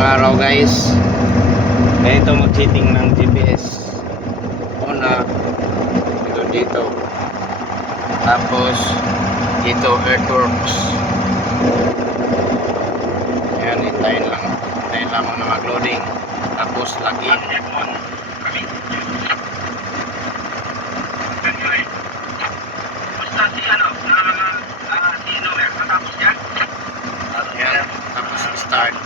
araw guys, ganito mag-setting ng GPS. Una, ito dito, tapos dito earthworks. Ayan, hintayin lamang na mag-loading, tapos lagin. Ayan, tapos start.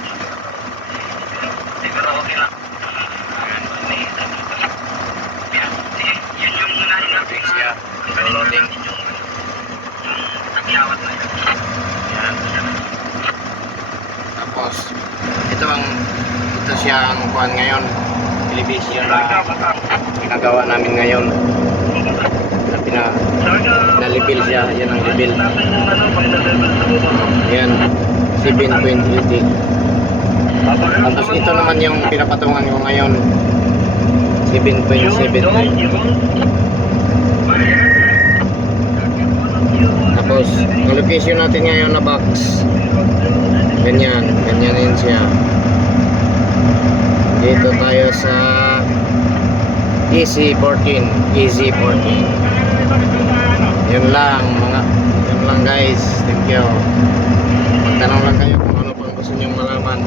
Siguro okay lang. Yun yung unahin natin Loading siya, loading. nagyawat na yun. Ayan. Tapos ito siya ang kuhan ngayon, television na ginagawa namin ngayon. Na na-level siya, yan ang level. Yan, 7.80. Tapos ito naman yung pinapatungan ko ngayon, 7.70. Tapos ang location natin ngayon na box, ganyan yun siya. Dito tayo sa EC14. Yun lang guys, thank you. Magtanong lang kayo kung ano pang gusto nyo malaman.